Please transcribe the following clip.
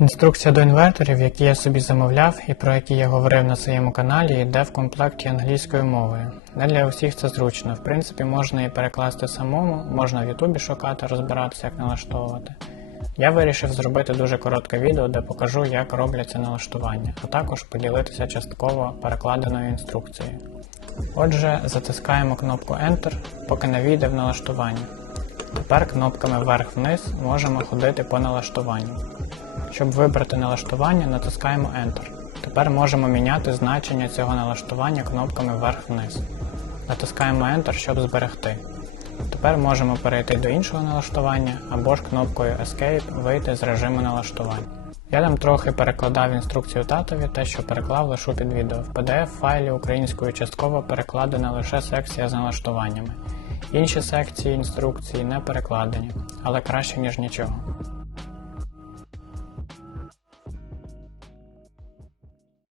Інструкція до інверторів, які я собі замовляв і про які я говорив на своєму каналі, йде в комплекті англійською мовою. Не для усіх це зручно. В принципі, можна і перекласти самому, можна в Ютубі шукати, розбиратися, як налаштовувати. Я вирішив зробити дуже коротке відео, де покажу, як робляться налаштування, а також поділитися частково перекладеною інструкцією. Отже, затискаємо кнопку Enter, поки не війде в налаштування. Тепер кнопками вверх-вниз можемо ходити по налаштуванню. Щоб вибрати налаштування, натискаємо Enter. Тепер можемо міняти значення цього налаштування кнопками вверх-вниз. Натискаємо Enter, щоб зберегти. Тепер можемо перейти до іншого налаштування або ж кнопкою Escape вийти з режиму налаштувань. Я там трохи перекладав інструкцію татові, те, що переклав, лишу під відео. В PDF файлі українською частково перекладена лише секція з налаштуваннями. Інші секції інструкції не перекладені, але краще, ніж нічого.